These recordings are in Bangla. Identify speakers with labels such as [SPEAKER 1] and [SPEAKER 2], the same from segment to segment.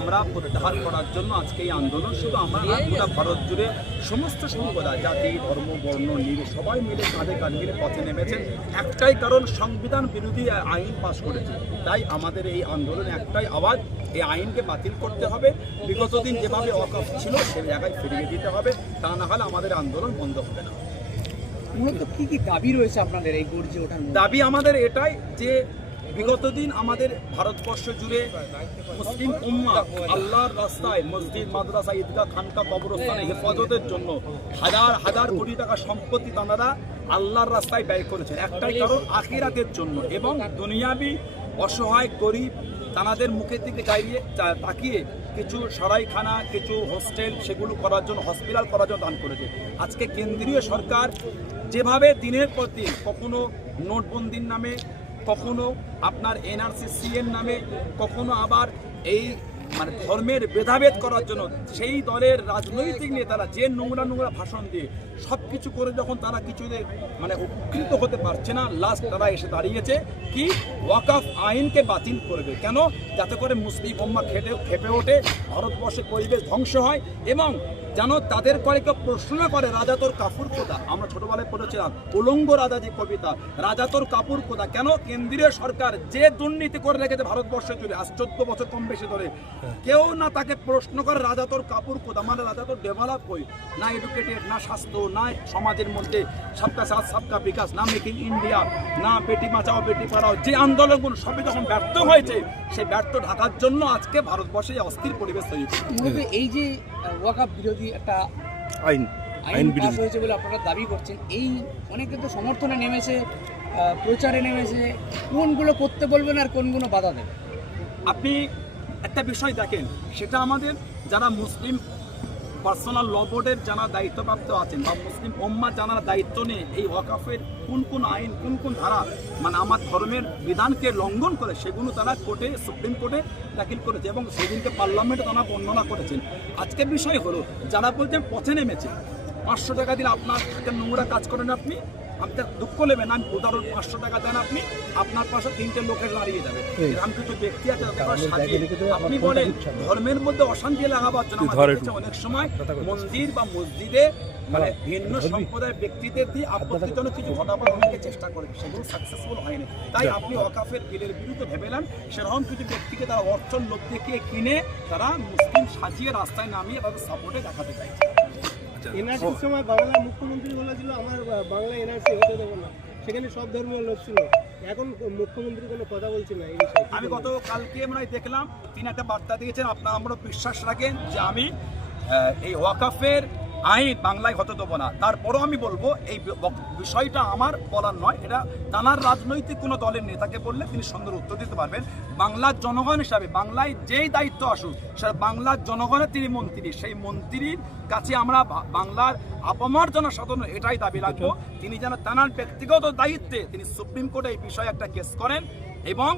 [SPEAKER 1] আমরা প্রত্যাহার করার জন্য আজকে এই আন্দোলন শুধু আমরা না, গোটা ভারত জুড়ে সমস্ত সম্প্রদায় জাতি ধর্ম বর্ণ নিয়ে সবাই মিলে কাঁধে কাঁধ মিলে পথে নেমেছেন একটাই কারণ সংবিধান বিরোধী আইন পাশ করেছে। তাই আমাদের এই আন্দোলন একটাই আওয়াজ এই আইনকে বাতিল করতে হবে। বিগত দিন যেভাবে অকাফ ছিল সে জায়গায় ফিরিয়ে দিতে হবে। তা না হলে আমাদের আন্দোলন বন্ধ হবে না।
[SPEAKER 2] মূলত কি কি দাবি রয়েছে আপনাদের এই গর্জে ওঠার
[SPEAKER 1] দাবি আমাদের এটাই যে বিগত দিন আমাদের ভারতবর্ষ জুড়ে মুসলিম উম্মা আল্লাহর রাস্তায় মসজিদ, মাদ্রাসা, ঈদগাহ, খানকা, কবরস্থানে হেফাজতের জন্য হাজার হাজার কোটি টাকা সম্পত্তি তাঁরা আল্লাহর রাস্তায় ব্যয় করেছেন। একটাই কারণ, আখিরাতের জন্য। এবং দুনিয়াবি অসহায়, গরিব তানাদের মুখের দিকে গাইয়ে তা- তাকিয়ে কিছু সরাইখানা, কিছু হোস্টেল সেগুলো করার জন্য, হসপিটাল করার জন্য দান করেছে। আজকে কেন্দ্রীয় সরকার যেভাবে দিনের পর দিন কখনো নোটবন্দির নামে কখনো আপনার এনআরসি সিএম নামে কখনো আবার এই মানে ধর্মের ভেদাভেদ করার জন্য সেই দলের রাজনৈতিক নেতারা যে নোংরা নোংরা ভাষণ দিয়ে সব কিছু করে যখন তারা কিছুতে মানে উপকৃত হতে পারছে না লাস্ট তারা এসে দাঁড়িয়েছে, কি? ওয়াকাফ আইনকে বাতিল করবে। কেন? যাতে করে মুসলিম উম্মা খেটে, খেপে ওঠে, ভারতবর্ষের পরিবেশ ধ্বংস হয় এবং যেন তাদের করে কেউ প্রশ্ন করে, রাজা তোর কাপুর কোথা? আমরা ছোটবেলায় পড়েছিলাম, উলঙ্গ রাজা যে কবিতা, রাজা তোর কাপুর কোথা কেন? কেন্দ্রীয় সরকার যে দুর্নীতি করে রেখেছে ভারতবর্ষে জুড়ে আজ চোদ্দ বছর কম বেশি ধরে কেউ না তাকে প্রশ্ন করে রাজা তোর কাপুর কোথা মানে রাজা তোর ডেভেলপ হই না এডুকেটেড না স্বাস্থ্য না সমাজের মধ্যে সবকা সাথ সবকা বিকাশ না মেক ইন ইন্ডিয়া না বেটি বাঁচাও বেটি পড়াও। যে আন্দোলনগুলো সবই যখন ব্যর্থ হয়েছে সেই ব্যর্থ ঢাকার জন্য আজকে ভারতবর্ষে অস্থির পরিবেশ তৈরি হয়েছে।
[SPEAKER 2] এই যে ওয়াকাপ বিরোধী একটা
[SPEAKER 3] আইন
[SPEAKER 2] আইন
[SPEAKER 3] আইন
[SPEAKER 2] পাস হয়েছে বলে আপনারা দাবি করছেন। এই অনেকে তো সমর্থনে নেমেছে প্রচারে নেমেছে। কোনগুলো করতে বলবেন আর কোনগুলো বাধা দেবে?
[SPEAKER 1] আপনি একটা বিষয় দেখেন, সেটা আমাদের যারা মুসলিম পার্সোনাল ল বোর্ডের যারা দায়িত্বপ্রাপ্ত আছেন বা মুসলিম ওম্মা জানার দায়িত্ব নিয়ে এই ওয়াকাফের কোন কোন আইন, কোন কোন ধারা মানে আমার ধর্মের বিধানকে লঙ্ঘন করে, সেগুলো তারা কোর্টে, সুপ্রিম কোর্টে দাখিল করেছে এবং সেদিনকে পার্লামেন্টে তারা বর্ণনা করেছেন। আজকের বিষয় হলো, যারা বলছেন পথে নেমেছে, পাঁচশো টাকা দিলে আপনার নোংরা কাজ করেন আপনি আপনার দুঃখ নেবেন আমি উদাহরণ পাঁচশো টাকা দেন আপনি আপনার পাশে তিনটে লোকের দাঁড়িয়ে যাবে। এরকম কিছু ব্যক্তি আছে আপনি বলেন ধর্মের মধ্যে অশান্তি লাগাবার জন্য অনেক সময় মন্দির বা মসজিদে মানে ভিন্ন সম্প্রদায়ের ব্যক্তিদের দিয়ে আপত্তিজনক কিছু ঘটাবার অনেকে চেষ্টা করে সেগুলো সাকসেসফুল হয়নি। তাই আপনি অকাফের বিলের বিরুদ্ধে ভেবেলেন সেরকম কিছু ব্যক্তিকে তারা অর্চন লোক দেখিয়ে কিনে তারা মুসলিম সাজিয়ে রাস্তায় নামিয়ে তাদের সাপোর্টে দেখাতে চাইছে।
[SPEAKER 4] এনআরসির সময় বাংলা মুখ্যমন্ত্রী বলেছিল আমার বাংলা এনআরসি হতে দেবো না। সেখানে সব ধর্মের লোক ছিল। এখন মুখ্যমন্ত্রী কোনো কথা বলছে না এই বিষয়ে।
[SPEAKER 1] আমি গত কালকে মানে দেখলাম তিনি একটা বার্তা দিয়েছেন আপনারা আমরা বিশ্বাস রাখেন যে আমি এই ওয়াকাফের আইন বাংলায় হতে দেবো না। তারপরও আমি বলব এই বিষয়টা আমার বলার নয়। এটা তানার রাজনৈতিক কোনো দলের নেতাকে বললে তিনি সুন্দর উত্তর দিতে পারবেন। বাংলার জনগণ হিসাবে বাংলায় যেই দায়িত্ব আসুক সেটা বাংলার জনগণের তিনি মন্ত্রী। সেই মন্ত্রীর কাছে আমরা বাংলার অপমার্জনা সাধন এটাই দাবি রাখব। তিনি যেন তানার ব্যক্তিগত দায়িত্বে তিনি সুপ্রিম কোর্টে এই বিষয়ে একটা কেস করেন এবং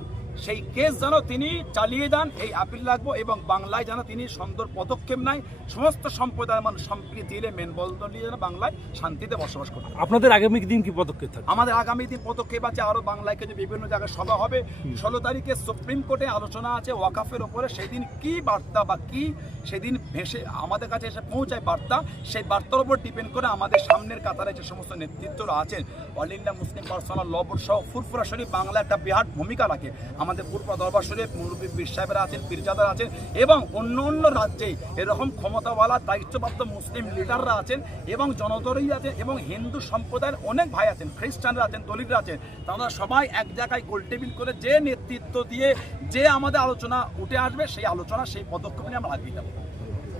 [SPEAKER 1] সেই কেস যেন তিনি চালিয়ে যান এই আপিল রাখব এবং বাংলায় যেন তিনি সুন্দর পদক্ষেপ নেয় সমস্ত সম্প্রদায়ের মানুষ সম্প্রীতি এলে মেন নিয়ে যেন বাংলায় শান্তিতে বসবাস করতে
[SPEAKER 3] আপনাদের আগামী দিন কি পদক্ষেপ থাকবে?
[SPEAKER 1] আমাদের আগামী দিন পদক্ষেপ আছে আরও বাংলায় কিছু বিভিন্ন জায়গায় সভা হবে। ষোলো তারিখে সুপ্রিম কোর্টে আলোচনা আছে ওয়াকাফের ওপরে সেদিন কি বার্তা বা কি সেদিন ভেসে আমাদের কাছে এসে পৌঁছায় বার্তা সেই বার্তার উপর ডিপেন্ড করে আমাদের সামনের কাতারে যে সমস্ত নেতৃত্বরা আছেন All India Muslim personal law board সহ ফুরফুরা শরীফ বাংলা একটা বিরাট ভূমিকা রাখে। আমাদের পূর্ব দরবার শরীফ মুরব্বী বীর সাহেবরা আছেন পীরজাদারা আছেন এবং অন্য অন্য রাজ্যে এরকম ক্ষমতাওয়ালা দায়িত্বপ্রাপ্ত মুসলিম লিডাররা আছেন এবং জনদরই আছেন এবং হিন্দু সম্প্রদায়ের অনেক ভাই আছেন খ্রিস্টানরা আছেন দলিতরা আছেন। তারা সবাই এক জায়গায় গোল টেবিল করে যে নেতৃত্ব দিয়ে যে আমাদের আলোচনা উঠে আসবে সেই আলোচনা সেই পদক্ষেপ নিয়ে আমরা আগিয়ে যাব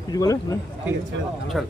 [SPEAKER 3] কিছু বলে
[SPEAKER 4] ঠিক আছে।
[SPEAKER 3] চল।